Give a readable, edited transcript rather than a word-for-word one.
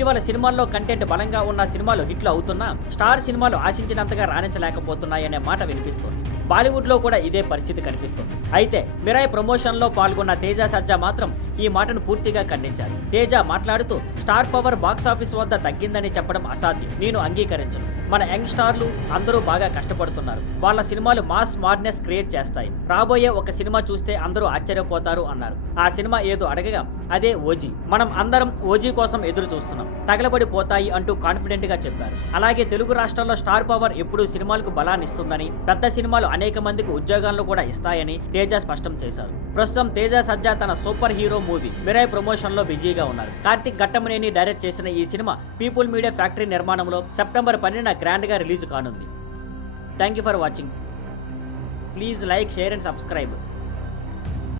ఇటీవల సినిమాల్లో కంటెంట్ బలంగా ఉన్న సినిమాలు హిట్లు అవుతున్నా స్టార్ సినిమాలు ఆశించినంతగా రాణించలేకపోతున్నాయనే మాట వినిపిస్తోంది. బాలీవుడ్ లో కూడా ఇదే పరిస్థితి కనిపిస్తుంది. అయితే మిరాయ్ ప్రమోషన్ లో పాల్గొన్న తేజ సజ్జా మాత్రం ఈ మాటను పూర్తిగా ఖండించారు. తేజ మాట్లాడుతూ స్టార్ పవర్ బాక్సాఫీస్ వద్ద తగ్గిందని చెప్పడం అసాధ్యం, నేను అంగీకరించను. మన యంగ్ స్టార్లు అందరూ బాగా కష్టపడుతున్నారు. వాళ్ళ సినిమాలు మాస్ మార్నెస్ క్రియేట్ చేస్తాయి. రాబోయే ఒక సినిమా చూస్తే అందరూ ఆశ్చర్యపోతారు అన్నారు. ఆ సినిమా ఏదో అడగగా అదే ఓజీ. మనం అందరం ఓజీ కోసం ఎదురు చూస్తున్నాం. తగలబడిపోతాయి అంటూ కాన్ఫిడెంట్ గా చెప్పారు. అలాగే తెలుగు రాష్ట్రాల్లో స్టార్ పవర్ ఎప్పుడూ సినిమాలకు బలాన్ని ఇస్తుందని, పెద్ద సినిమాలు అనేక మందికి ఉద్యోగాలను కూడా ఇస్తాయని తేజ స్పష్టం చేశారు. ప్రస్తుతం తేజ సజ్జా తన super hero movie Mirai promotion లో బిజీగా ఉన్నారు. కార్తిక్ ఘట్టమనేని డైరెక్ట్ చేసిన ఈ సినిమా పీపుల్ మీడియా ఫ్యాక్టరీ నిర్మాణంలో సెప్టెంబర్ 12న గ్రాండ్ గా రిలీజ్ కానుంది. Thank you for watching. Please like, share and subscribe.